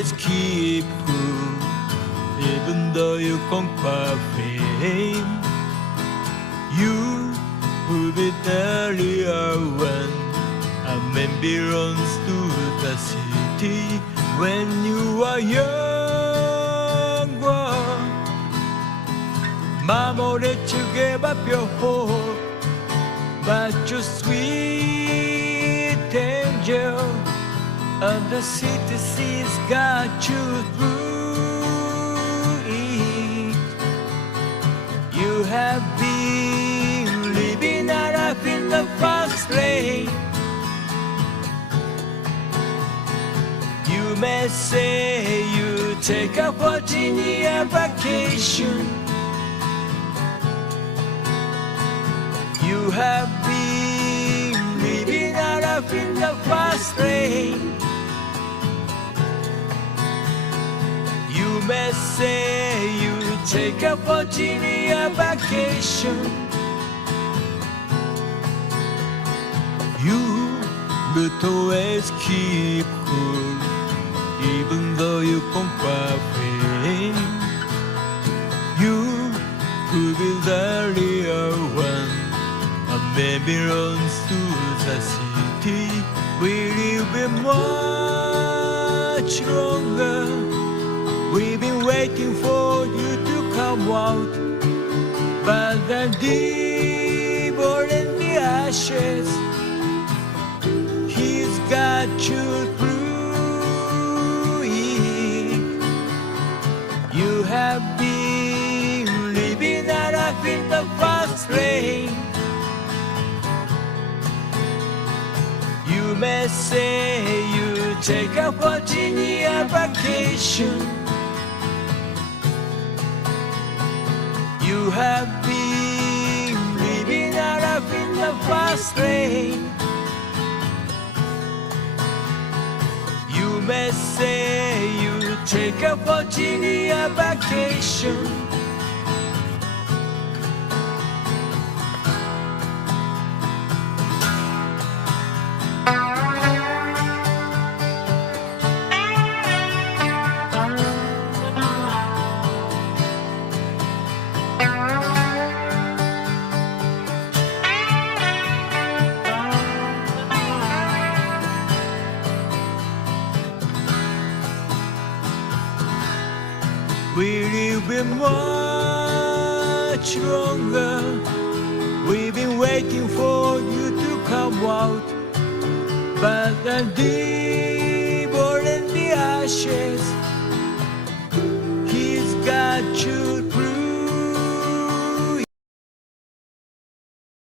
always keep cool, even though you conquer fame. You will be earlier when a man belongs to the city. When you are younger, Mama let you give up your hope, but your sweet angel of the city seas got you through it. You have been living a life in the fast lane. You may say you take a Virginia vacation. You have been living a life in the fast lane. You may say you take a Virginia vacation. You will always keep cool, even though you conquer fame. You could be the real one, a man belongs to the city. Will you be much longer? We've been waiting for you to come out, but the devil in the ashes, he's got you through it. You have been living a life in the fast lane. You may say you take a Virginia vacation. You have been living a life in the fast lane. You may say you take a Virginia vacation. Will you be much longer? We've been waiting for you to come out, but the devil in the ashes, he's got you through.